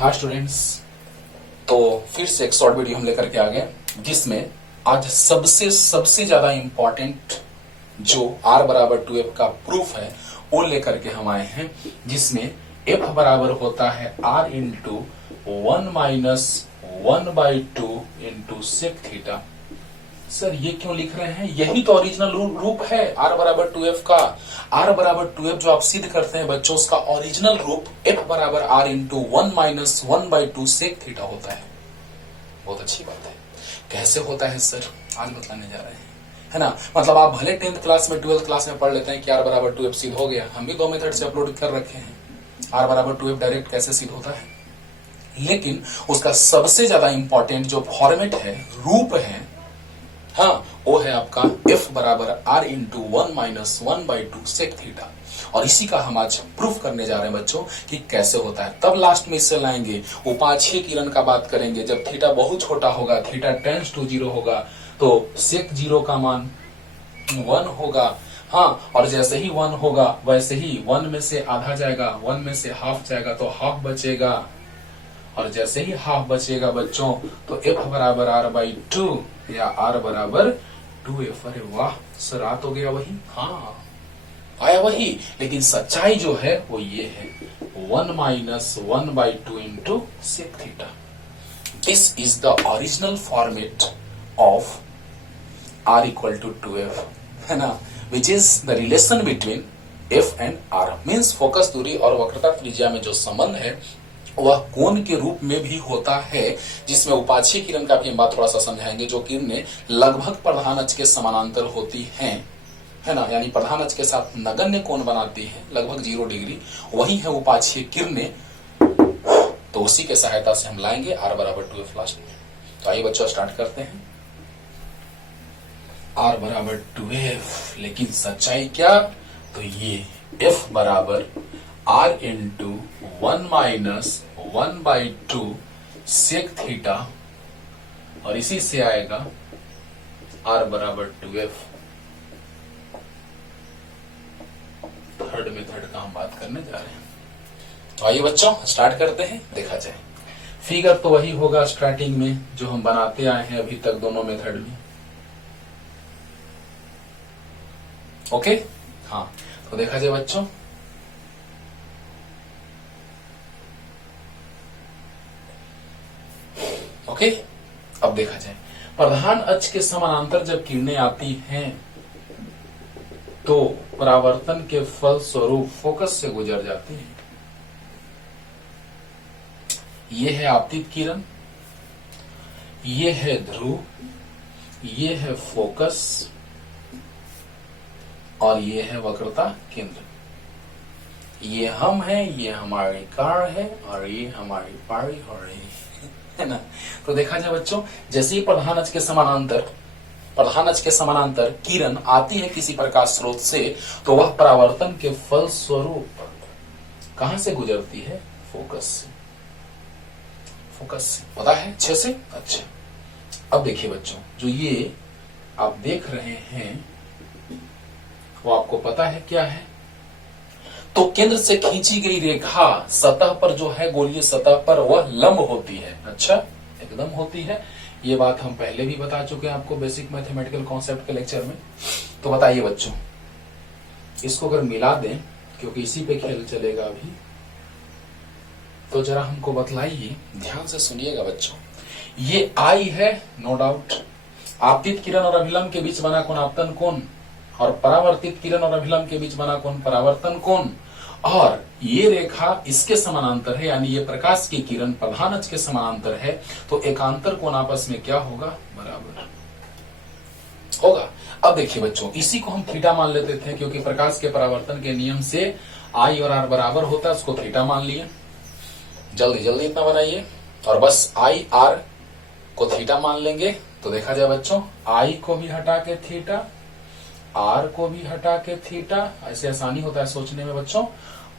Hi students, तो फिर से एक शॉर्ट वीडियो हम लेकर के आ गए जिसमें आज सबसे ज्यादा इंपॉर्टेंट जो r बराबर 2f का प्रूफ है वो लेकर के हम आए हैं, जिसमें f बराबर होता है r into 1 minus 1/2 into sec theta. Sir ये क्यों लिख रहे हैं? यही तो ओरिजिनल रूप है r बराबर 2f का। r बराबर 2f जो आप सिद्ध करते हैं बच्चों, उसका ओरिजिनल रूप f बराबर r into 1 minus 1/2 sec theta होता है। बहुत अच्छी बात है। कैसे होता है सर, आज बतलाने जा रहे हैं, है ना। मतलब आप भले 10th क्लास में 12th क्लास में पढ़ लेते हैं कि r बराबर 2f सिद्ध हो गया। हम भी 2 मेथड से अपलोड कर रखे हैं। r बराबर 2f डायरेक्ट कैसे सिद्ध होता है, लेकिन उसका सबसे ज्यादा इंपॉर्टेंट जो फॉर्मेट है, रूप है, हाँ, वो है आपका f बराबर r into 1 minus 1/2 sec theta. और इसी का हम आज प्रूफ करने जा रहे हैं बच्चों कि कैसे होता है। तब लास्ट में इससे लाएंगे उपाक्षीय किरण का बात करेंगे। जब थीटा बहुत छोटा होगा, थीटा टेंड्स टू 0 होगा, तो सेक 0 का मान 1 होगा। हाँ, और जैसे ही 1 होगा वैसे ही 1 में से आधा जाएगा, 1 में से हाफ जाएगा तो हाफ बचेगा। और जैसे ही हाफ बचेगा बच्चों तो f बराबर r/2 या r बराबर 2f। अरे वाह सर, आ तो गया वही, हाँ आया वही, लेकिन सच्चाई जो है वो ये है 1 minus 1/2 into sec theta. This is the original format of r equal to 2f, है ना, which is the relation between f and r। Means focus दूरी और वक्रता त्रिज्या में जो संबंध है वह कोण के रूप में भी होता है, जिसमें उपाक्षीय किरण का भी हम बात थोड़ा सा समझाएंगे। जो किरणें लगभग प्रधान अक्ष के समानांतर होती हैं, है ना, यानी प्रधान अक्ष के साथ नगण्य कोण बनाती हैं लगभग 0 डिग्री, वही है उपाक्षीय किरणें। तो उसी के सहायता से हम लाएंगे r बराबर 2f लास्ट में। तो आइए बच्चों स्टार्ट करते हैं। r बराबर 2f, लेकिन सच्चाई क्या? तो ये f बराबर r into 1 minus 1/2 sec theta, और इसी से आएगा r बराबर 2f। थर्ड मेथड का हम बात करने जा रहे हैं। तो आइए बच्चों स्टार्ट करते हैं, देखा जाए। फिगर तो वही होगा स्टार्टिंग में जो हम बनाते आए हैं अभी तक दोनों मेथड में। ओके, हाँ, तो देखा जाए बच्चों। ओके, अब देखा जाए। प्रधान अक्ष के समानांतर जब किरणें आती हैं तो परावर्तन के फल स्वरूप फोकस से गुजर जाती है। ये है आपतित किरण, ये है ध्रुव, ये है फोकस, और ये है वक्रता केंद्र। ये हम हैं, ये हमारी कार है, और ये हमारी पारी हो रही है ना। तो देखा जाए बच्चों, जैसे ही प्रधान अक्ष के समानांतर किरण आती है किसी प्रकाश स्रोत से, तो वह परावर्तन के फल स्वरूप कहां से गुजरती है? फोकस से। पता है अच्छे से? अच्छा, अब देखिए बच्चों, जो ये आप देख रहे हैं वो आपको पता है क्या है? तो केंद्र से खींची गई रेखा सतह पर जो है, गोलीय सतह पर, वह लंब होती है। अच्छा, एकदम होती है। ये बात हम पहले भी बता चुके हैं आपको बेसिक मैथमेटिकल कॉन्सेप्ट के लेक्चर में। तो बताइए बच्चों, इसको अगर मिला दें, क्योंकि इसी पे खेल चलेगा अभी, तो जरा हमको बतलाइए, ध्यान से सुनिएगा बच्चों। ये आई है, नो डाउट, आपतित किरण और अभिलंब के बीच बना कोण आपतन कोण, और परावर्तित किरण और अभिलंब के बीच बना कोण परावर्तन कोण। और ये रेखा इसके समानांतर है, यानी ये प्रकाश की किरण प्रधान अक्ष के समानांतर है, तो एकांतर कोण आपस में क्या होगा? बराबर होगा। अब देखिए बच्चों, इसी को हम थीटा मान लेते थे, क्योंकि प्रकाश के परावर्तन के नियम से आई और आर बराबर होता है, उसको थीटा मान लिए। जल्दी इतना बनाइए, और बस आई आर को थीटा मान लेंगे। तो देखा जाए बच्चों, आई को भी हटा के थीटा, आर को भी हटा के थीटा, ऐसे आसानी होता है सोचने में बच्चों,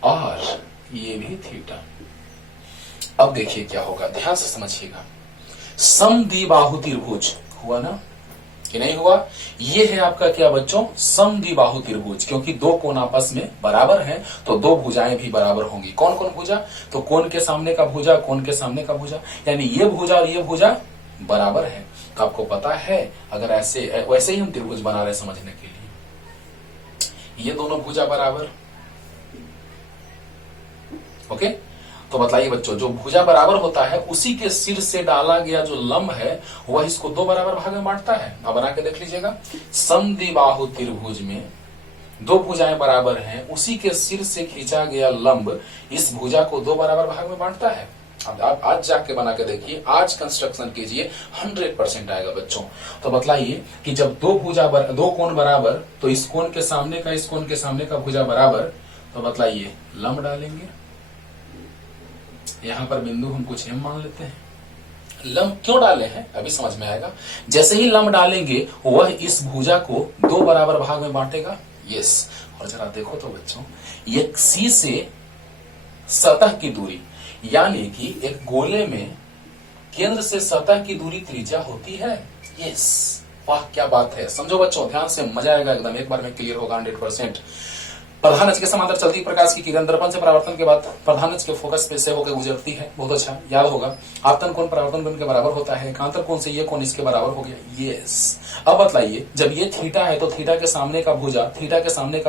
और ये भी थीटा। अब देखिए क्या होगा, ध्यान से समझिएगा। समद्विबाहु त्रिभुज हुआ ना, कि नहीं हुआ। ये है आपका क्या बच्चों, समद्विबाहु त्रिभुज। क्योंकि दो कोण आपस में बराबर हैं तो दो भुजाएं भी बराबर होंगी। कौन कौन भुजा, तो कोण के सामने का भुजा, कोण के सामने का भुजा, यानी ये भुजा और ये भुजा बराबर है। तो आपको पता है, अगर ऐसे वैसे ही हम त्रिभुज बना रहे समझने के लिए, ये दोनों भुजा बराबर, ओके। तो बताइए बच्चों, जो भुजा बराबर होता है उसी के सिर से डाला गया जो लंब है वह इसको दो बराबर भाग में बांटता है। अब बना के देख लीजिएगा, समद्विबाहु त्रिभुज में दो भुजाएं बराबर हैं, उसी के सिर से खींचा गया लंब इस भुजा को दो बराबर भाग में बांटता है। अब आप आज जाके बना के देखिए, आज कंस्ट्रक्शन कीजिए, 100% आएगा बच्चों। तो बतलाइए कि जब दो कोण बराबर, तो इस कोण के सामने का इस कोण के सामने का भुजा बराबर, तो बतलाइए लंब डालेंगे। यहां पर बिंदु हम कुछ एम मान लेते हैं। लंब क्यों डाले हैं अभी समझ में आएगा। जैसे ही लंब डालेंगे वह इस भुजा को दो बराबर भाग में बांटेगा। यस, और जरा देखो तो बच्चों, ये सी से सतह की दूरी, यानी कि एक गोले में केंद्र से सतह की दूरी त्रिज्या होती है। यस, वाह क्या बात है। समझो बच्चों, ध्यान से, मजा आएगा एकदम, एक बार में क्लियर होगा 100%। प्रधान अक्ष के समांतर चलती प्रकाश की किरण दर्पण से परावर्तन के बाद प्रधान अक्ष के फोकस पे से होकर गुजरती है। बहुत अच्छा, याद होगा। आपतन कोण परावर्तन कोण के बराबर होता है, एकांतर कोण से ये कोण इसके बराबर हो गया। यस, अब बतलाइए, जब ये थीटा है तो थीटा के सामने का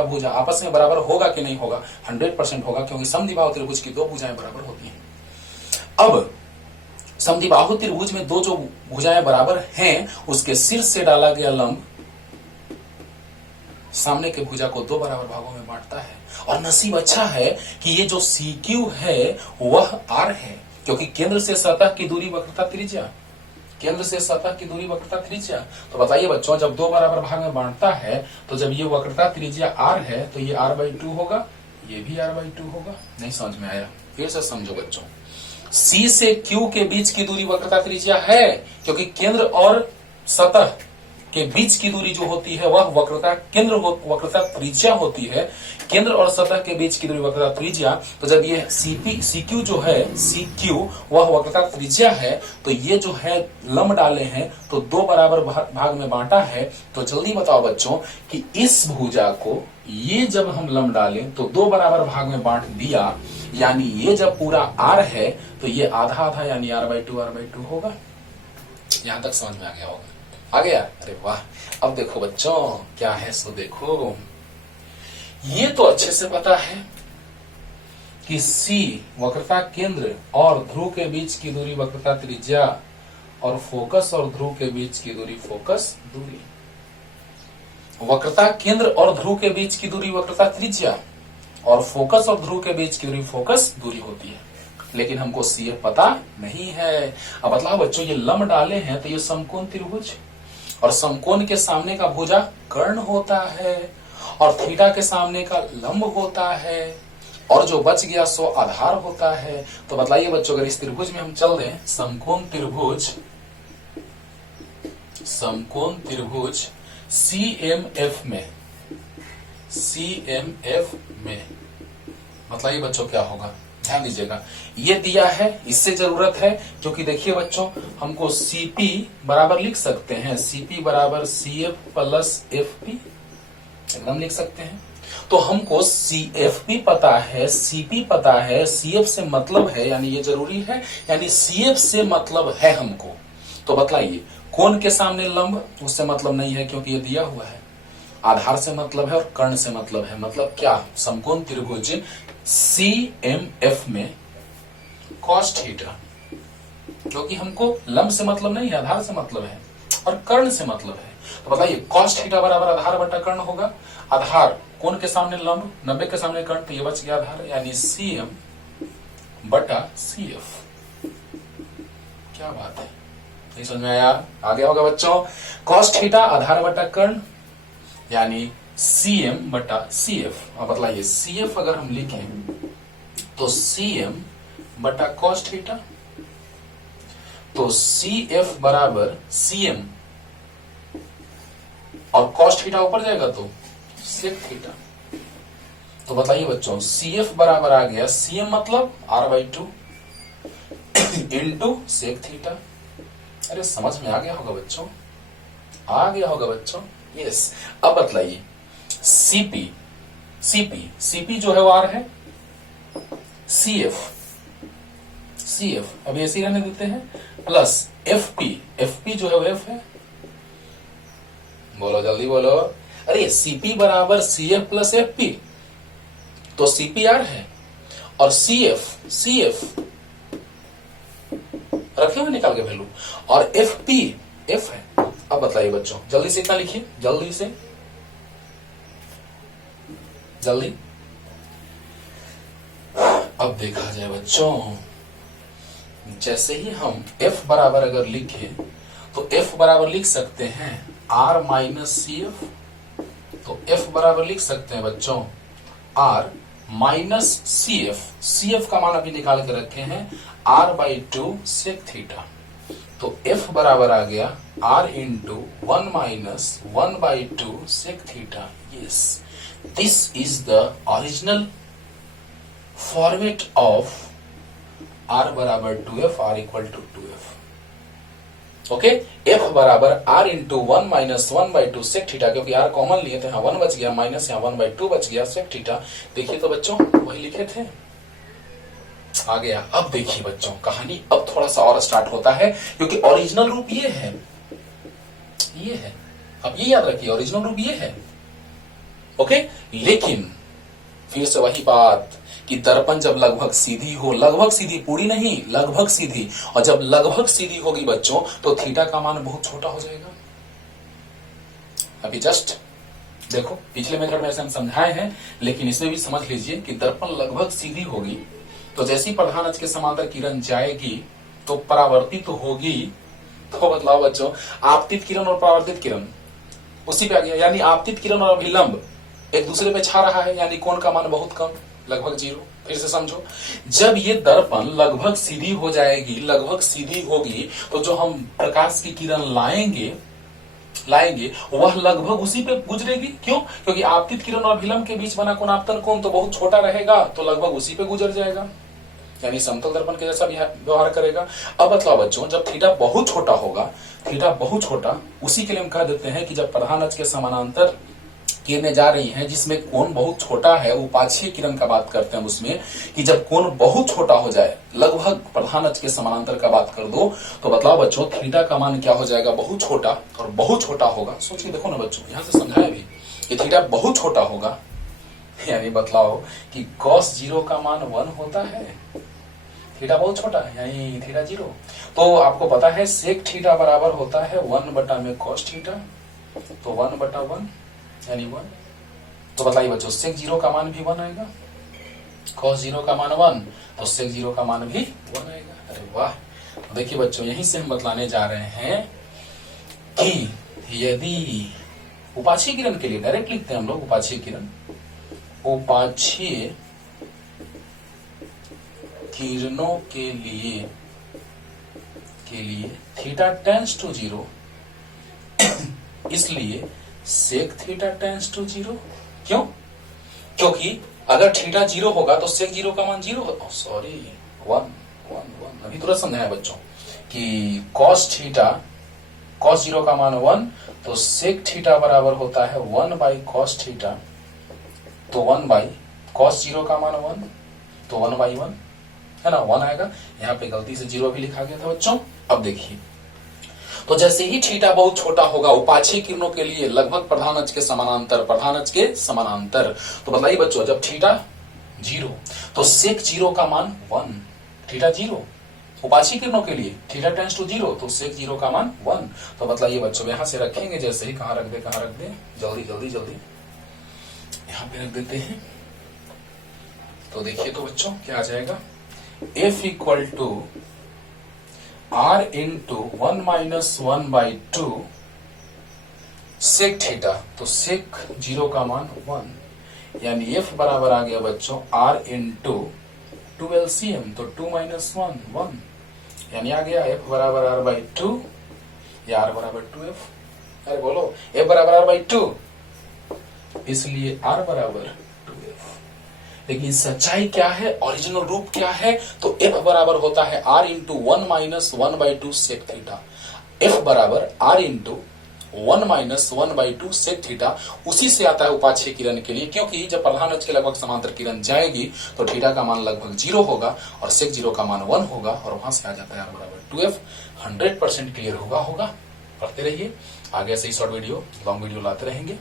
भुजा आपस में बराबर होगा कि नहीं होगा। 100% होगा, क्योंकि समद्विबाहु त्रिभुज की दो भुजाएं बराबर होती हैं। अब समद्विबाहु त्रिभुज में दो जो भुजाएं बराबर हैं, उसके सिर से डाला गया लंब सामने के भुजा को दो बराबर भागों में बांटता है। और नसीब अच्छा है कि ये जो CQ है वह R है, क्योंकि केंद्र से सतह की दूरी वक्रता त्रिज्या, केंद्र से सतह की दूरी वक्रता त्रिज्या। तो बताइए बच्चों, जब दो बराबर भाग में बांटता है तो जब ये वक्रता त्रिज्या R है तो ये R/2 होगा, ये भी R/2 होगा। नहीं समझ में आया, फिर से समझो बच्चों। C से Q के बीच की दूरी वक्रता त्रिज्या है, क्योंकि केंद्र और सतह के बीच की दूरी जो होती है वह वक्रता त्रिज्या होती है। केंद्र और सतह के बीच की दूरी वक्रता त्रिज्या। तो जब ये CQ जो है, CQ वह वक्रता त्रिज्या है, तो ये जो है लंब डाले हैं तो दो बराबर भाग में बांटा है। तो जल्दी बताओ बच्चों कि इस भुजा को ये जब हम लंब डालें तो दो बराबर भाग में बांट दिया, यानी ये जब पूरा R है तो ये आधा आधा यानी R/2 होगा। यहां तक समझ में आ गया होगा, आ गया। अरे वाह, अब देखो बच्चों क्या है, सो देखो, ये तो अच्छे से पता है कि C वक्रता केंद्र और ध्रुव के बीच की दूरी वक्रता त्रिज्या, और फोकस और ध्रुव के बीच की दूरी फोकस दूरी। वक्रता केंद्र और ध्रुव के बीच की दूरी वक्रता त्रिज्या, और फोकस और ध्रुव के बीच की दूरी फोकस दूरी होती है। लेकिन हमको CF पता नहीं है। अब बताओ बच्चों, ये लंब डाले हैं तो ये समकोण त्रिभुज, और समकोण के सामने का भुजा कर्ण होता है, और थीटा के सामने का लंब होता है, और जो बच गया सो आधार होता है। तो बताइए बच्चों, अगर इस त्रिभुज में हम चल दें, समकोण त्रिभुज CMF में बताइए बच्चों क्या होगा। ध्यान दीजिएगा, ये दिया है, इससे जरूरत है, क्योंकि देखिए बच्चों, हमको CP बराबर लिख सकते हैं, CP बराबर CF प्लस FP, एकदम लिख सकते हैं। तो हमको CFP पता है, CP पता है, CF से मतलब है, यानी ये जरूरी है, यानी CF से मतलब है हमको। तो बतलाइए, कोण के सामने लंब, उससे मतलब नहीं है क्योंकि ये दिया हुआ है। आधार से मतलब है और कर्ण से मतलब है। मतलब क्या, समकोण त्रिभुज CMF में cos थीटा, क्योंकि हमको लंब से मतलब नहीं है, आधार से मतलब है और कर्ण से मतलब है। तो बताइए, cos थीटा बराबर आधार बटा कर्ण होगा। आधार कोण के सामने लंब, 90 के सामने कर्ण, तो ये बच गया आधार, यानी CM बटा CF। क्या बात है, नहीं समझ में आया? आगे होगा बच्चों, cos थीटा आधार बटा कर्ण, यानी CM बटा CF। अब बतलाइए, CF अगर हम लिखें तो CM बटा cos थीटा, तो CF बराबर CM और cos थीटा ऊपर जाएगा तो sec थीटा। तो बताइए बच्चों, CF बराबर आ गया CM मतलब R/2 इंटू sec थीटा। अरे समझ में आ गया होगा बच्चों, आ गया होगा बच्चों। यस, अब बतलाइए सीपी, सीपी जो है वो आर है, सीएफ अब ऐसे ही रहने देते हैं, प्लस एफपी जो है वो एफ है। बोलो जल्दी बोलो। अरे सीपी बराबर सीएफ प्लस एफपी, तो सीपी आर है और सीएफ रखे हुए निकाल के वैल्यू, और एफपी एफ है। अब बताइए बच्चों, जल्दी से इतना लिखिए, जल्दी से जल्दी। अब देखा जाए बच्चों, जैसे ही हम f बराबर अगर लिखे तो f बराबर लिख सकते हैं r माइनस सी एफ, तो f बराबर लिख सकते हैं बच्चों r माइनस सी एफ का मान अभी निकाल के रखे हैं r/2 सेक थीटा, तो f बराबर आ गया r into 1 minus 1/2 sec theta. Yes, this is the original format of r बराबर 2f, r equal to 2f। Okay, f बराबर r into 1 minus 1/2 sec theta, क्योंकि r कॉमन लिए थे, यहाँ 1 बच गया, माइनस यहाँ 1/2 बच गया सेक थीटा। देखिए तो बच्चों वही लिखे थे, आ गया। अब देखिए बच्चों, कहानी अब थोड़ा सा और स्टार्ट होता है, क्योंकि ओरिजिनल रूप ये है, ये है। अब ये याद रखिए, ओरिजिनल रूप ये है। ओके, लेकिन फिर से वही बात कि दर्पण जब लगभग सीधी हो, लगभग सीधी, पूरी नहीं, लगभग सीधी, और जब लगभग सीधी होगी बच्चों तो थीटा का मान बहुत छोटा हो जाएगा। अभी जस्ट देखो, पिछले मेथड में ऐसे हम समझाए हैं, लेकिन इसमें भी समझ लीजिए कि दर्पण लगभग सीधी होगी तो जैसी प्रधान अक्ष के समांतर किरण जाएगी तो परावर्तित तो होगी। तो बतलाओ बच्चों, आपतित किरण और परावर्तित किरण उसी पे आ गया, यानी आपतित किरण और अभिलंब एक दूसरे पे छा रहा है, यानी कोण का मान बहुत कम, लगभग 0। फिर से समझो, जब ये दर्पण लगभग सीधी हो जाएगी, लगभग सीधी होगी, तो जो हम प्रकाश की किरण लाएंगे वह लगभग उसी पे गुजरेगी। क्यों? क्योंकि आपतित किरण और अभिलंब के बीच बना कोण आपतन कोण तो बहुत छोटा रहेगा, तो लगभग उसी पे गुजर जाएगा, यानी समतल दर्पण के जैसा व्यवहार करेगा। अब बतलाओ बच्चों, जब थीटा बहुत छोटा होगा, थीटा बहुत छोटा, उसी के लिए हम कह देते हैं कि जब प्रधान अक्ष के समानांतर किरणें जा रही हैं जिसमें कोण बहुत छोटा है, उपाक्षीय किरण का बात करते हैं उसमें, कि जब कोण बहुत छोटा हो जाए, लगभग प्रधान अक्ष के समानांतर का बात कर दो, तो बतलाओ बच्चों थीटा का मान क्या हो जाएगा, बहुत छोटा। और बहुत छोटा होगा, सोच के देखो ना बच्चों, यहां से समझाया भी कि थीटा बहुत छोटा होगा, यानी बतलाओ कि cos 0 का मान 1 होता है, थीटा बहुत छोटा है यानी थीटा 0। तो आपको पता है सेक थीटा बराबर होता है 1 में cos थीटा, तो 1/1 यानी 1। तो बताइए बच्चों, सेक 0 का मान भी 1 आएगा, cos 0 का मान 1, तो सेक 0 का मान भी 1 आएगा। अरे वाह! तो देखिए बच्चों, यहीं से हम बतलाने जा रहे हैं कि यदि उपाक्षीय किरण के लिए डायरेक्ट लिखते हैं हम लोग, उपाक्षीय किरण, उपाक्षीय किरणों के लिए थीटा टेंड्स टू 0, इसलिए सेक थीटा टेंड्स टू 0। क्यों? क्योंकि अगर थीटा 0 होगा तो सेक 0 का मान 0 होगा, सॉरी 1। अभी तुरंत समझाया बच्चों कि cos 0 का मान 1, तो सेक थीटा बराबर होता है 1/cos थीटा, तो 1/cos 0 का मान 1, तो 1/1 है ना, 1 आएगा। यहाँ पे गलती से 0 भी लिखा गया था बच्चों। अब देखिए, तो जैसे ही थीटा बहुत छोटा होगा उपाक्षीय किरणों के लिए लगभग प्रधान अक्ष के समानांतर, तो बताइए बच्चों, जब थीटा 0 तो सेक 0 का मान 1, थीटा 0 उपाक्षीय किरणों के लिए थीटा टेंड्स टू 0, तो सेक 0 का मान 1। तो बताइए बच्चों, यहां से रखेंगे, जैसे ही कहां रख दे, जल्दी यहां पे रख देते हैं। तो देखिए तो बच्चों क्या आ जाएगा, F equal to R into 1 minus 1/2 sec theta, तो सेक 0 का मान 1, यानी F बराबर आ गया बच्चों R इंटू 2 LCM, तो 2 माइनस 1, यानी आ गया F बराबर R/2 या R बराबर 2F। अरे बोलो, F बराबर R/2, इसलिए R बराबर 2F। लेकिन सच्चाई क्या है, ओरिजिनल रूप क्या है, तो F बराबर होता है R into 1 minus 1/2 sec theta. F बराबर R into 1 minus 1/2 sec theta, उसी से आता है उपाक्षय किरण के लिए, क्योंकि जब प्रधान अक्ष के लगभग समांतर किरण जाएगी तो थीटा का मान लगभग 0 होगा और सेक 0 का मान 1 होगा और वहां से आ जाता है r बराबर 2f। 100% क्लियर होगा। पढ़ते रहिए, आगे ऐसे ही शॉर्ट वीडियो लॉन्ग वीडियो लाते रहेंगे।